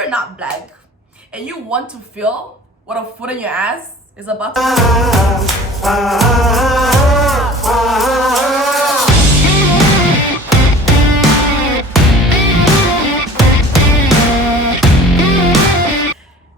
you're not black and you want to feel what a foot in your ass is about to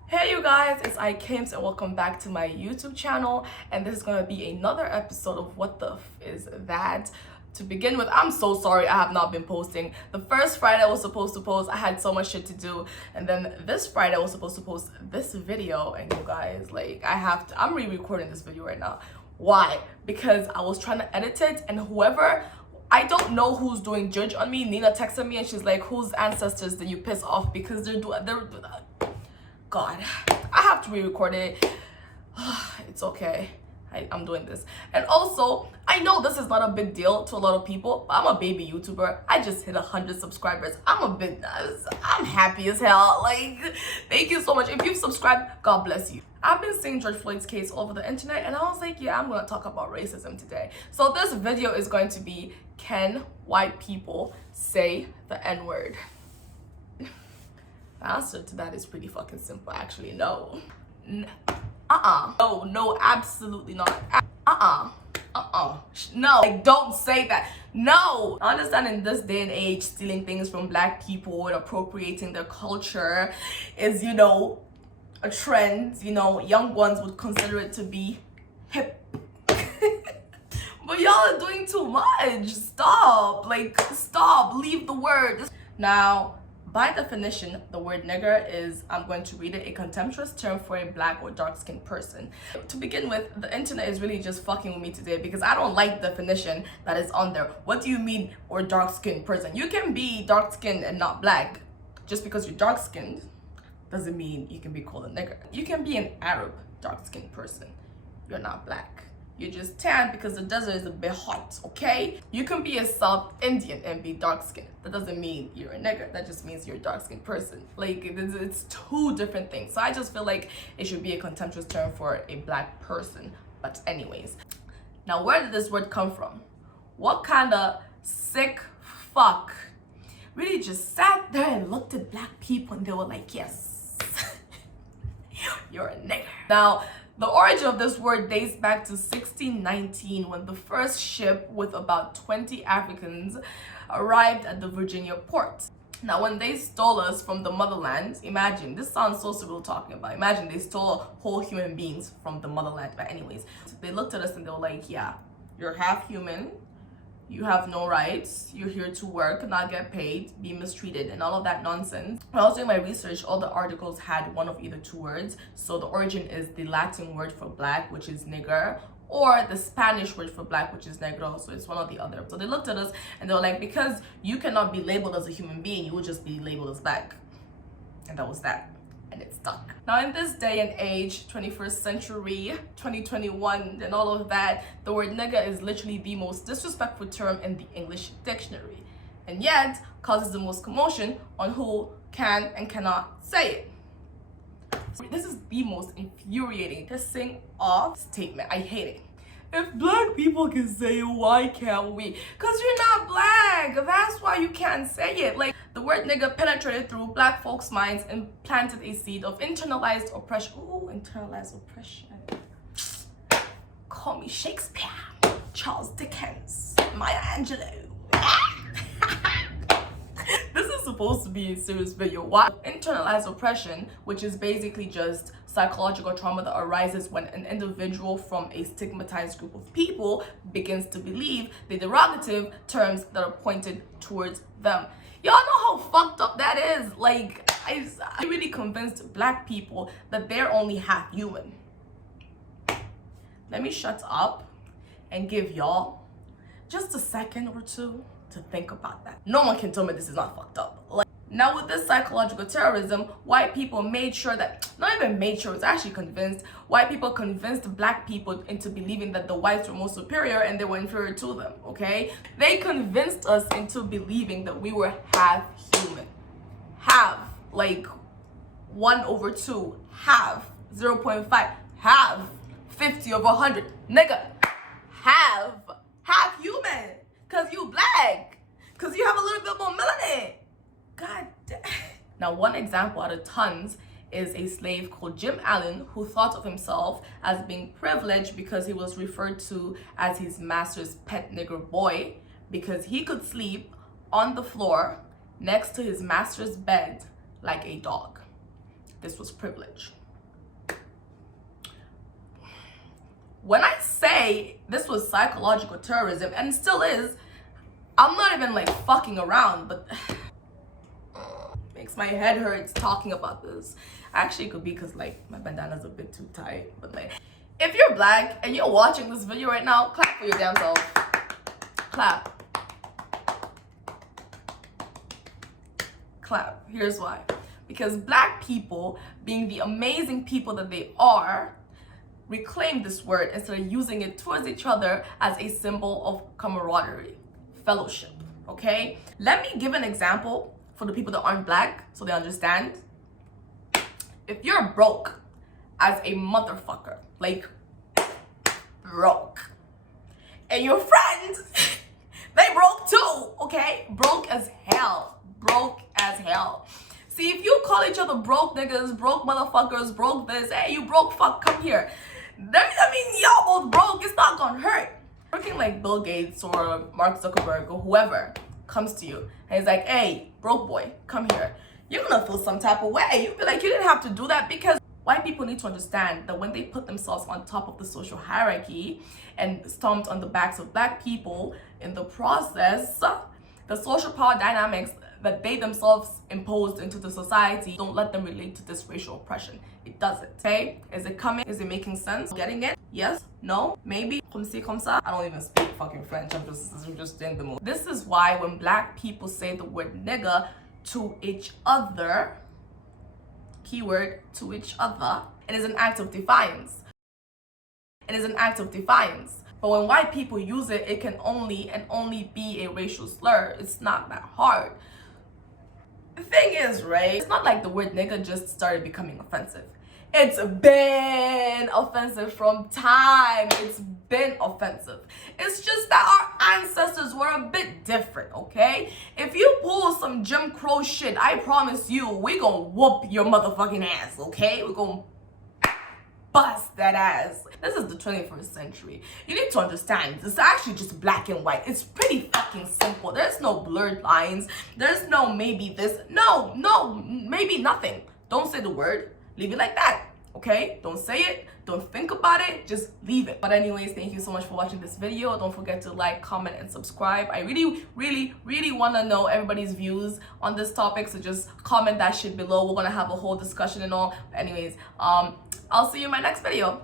Hey you guys, it's Kims and welcome back to my YouTube channel, and this is gonna be another episode of What the F is that? To begin with, I'm so sorry I have not been posting. The first Friday I was supposed to post, I had so much shit to do, and then this Friday I was supposed to post this video, and you guys, like, I'm re-recording this video right now. Why? Because I was trying to edit it, and I don't know who's doing judge on me. Nina texted me and she's like, whose ancestors did you piss off because they're God, I have to re-record it. It's okay. I'm doing this. And also, I know this is not a big deal to a lot of people, but I'm a baby YouTuber. I just hit 100 subscribers. I'm happy as hell. Like, thank you so much. If you've subscribed, God bless you. I've been seeing George Floyd's case all over the internet, and I was like, yeah, I'm gonna talk about racism today. So this video is going to be, can white people say the N-word? The answer to that is pretty fucking simple, actually. No. No, absolutely not. No, like, don't say that. No. I understand in this day and age, stealing things from black people and appropriating their culture is, a trend. Young ones would consider it to be hip. But y'all are doing too much. Stop. Stop. Leave the word. Now, by definition, the word nigger is, I'm going to read it, a contemptuous term for a black or dark-skinned person. To begin with, the internet is really just fucking with me today because I don't like the definition that is on there. What do you mean, or dark-skinned person? You can be dark-skinned and not black. Just because you're dark-skinned doesn't mean you can be called a nigger. You can be an Arab dark-skinned person. You're not black. You're just tan because the desert is a bit hot, okay? You can be a South Indian and be dark-skinned. That doesn't mean you're a nigger. That just means you're a dark-skinned person. Like, it's two different things. So I just feel like it should be a contemptuous term for a black person. But anyways, now where did this word come from? What kind of sick fuck really just sat there and looked at black people and they were like, yes, you're a nigger. Now, the origin of this word dates back to 1619 when the first ship with about 20 Africans arrived at the Virginia port. Now, when they stole us from the motherland, imagine, this sounds so surreal talking about, imagine they stole whole human beings from the motherland. But anyways, they looked at us and they were like, yeah, you're half human, you have no rights, you're here to work, not get paid, be mistreated, and all of that nonsense. When I was doing my research, all the articles had one of either two words. So the origin is the Latin word for black, which is nigger, or the Spanish word for black, which is negro. So it's one or the other. So they looked at us and they were like, because you cannot be labeled as a human being, you will just be labeled as black. And that was that. And it stuck. Now, in this day and age, 21st century, 2021, and all of that, the word nigger is literally the most disrespectful term in the English dictionary, and yet causes the most commotion on who can and cannot say it. This is the most infuriating, pissing off statement. I hate it. If black people can say it, why can't we? Because you're not black. That's why you can't say it. Like, the word nigger penetrated through black folks' minds and planted a seed of internalized oppression. Ooh, internalized oppression. Call me Shakespeare, Charles Dickens, Maya Angelou. This is supposed to be a serious video. Why? Internalized oppression, which is basically just psychological trauma that arises when an individual from a stigmatized group of people begins to believe the derogative terms that are pointed towards them. Y'all know how fucked up that is. Like, I really convinced black people that they're only half human. Let me shut up and give y'all just a second or two to think about that. No one can tell me this is not fucked up. Like, now with this psychological terrorism, white people made sure that, not even made sure, it's actually convinced, white people convinced black people into believing that the whites were more superior and they were inferior to them, okay? They convinced us into believing that we were half human. Half, like 1/2, half, 0.5, half, 50 over 100, nigga, half human, cause you black, cause you have a little bit more melanin. God damn. Now, one example out of tons is a slave called Jim Allen, who thought of himself as being privileged because he was referred to as his master's pet nigger boy, because he could sleep on the floor next to his master's bed like a dog. This was privilege. When I say this was psychological terrorism, and still is, I'm not even like fucking around, but makes my head hurt talking about this. Actually, it could be because like my bandana's a bit too tight, but like, if you're black and you're watching this video right now, clap for your damn self. Clap. Clap. Here's why. Because black people, being the amazing people that they are, reclaim this word instead of using it towards each other as a symbol of camaraderie, fellowship, okay? Let me give an example for the people that aren't black so they understand. If you're broke as a motherfucker, like broke, and your friends, they broke too, okay? Broke as hell, broke as hell. See, if you call each other broke niggas, broke motherfuckers, broke this, hey, you broke fuck, come here. Y'all both broke, it's not gonna hurt. Working like Bill Gates or Mark Zuckerberg or whoever comes to you and he's like, hey, broke boy, come here. You're gonna feel some type of way. You'll be like, you didn't have to do that, because white people need to understand that when they put themselves on top of the social hierarchy and stomped on the backs of black people in the process, the social power dynamics that they themselves imposed into the society don't let them relate to this racial oppression. It doesn't, okay? Is it coming? Is it making sense? Getting it? Yes? No? Maybe? Comme ci, comme ça? I don't even speak fucking French. I'm just in the mood. This is why when black people say the word nigga to each other, keyword, to each other, it is an act of defiance. It is an act of defiance. But when white people use it, it can only be a racial slur. It's not that hard. The thing is, right, it's not like the word nigga just started becoming offensive. It's been offensive from time. It's been offensive. It's just that our ancestors were a bit different, okay? If you pull some Jim Crow shit, I promise you, we gonna whoop your motherfucking ass, okay? We're gonna bust that ass. This is the 21st century. You need to understand, it's actually just black and white. It's pretty fucking simple. There's no blurred lines. There's no maybe this. No, maybe nothing. Don't say the word. Leave it like that, okay? Don't say it. Don't think about it. Just leave it. But anyways, thank you so much for watching this video. Don't forget to like, comment, and subscribe. I really want to know everybody's views on this topic, so just comment that shit below. We're gonna have a whole discussion and all. But anyways, I'll see you in my next video.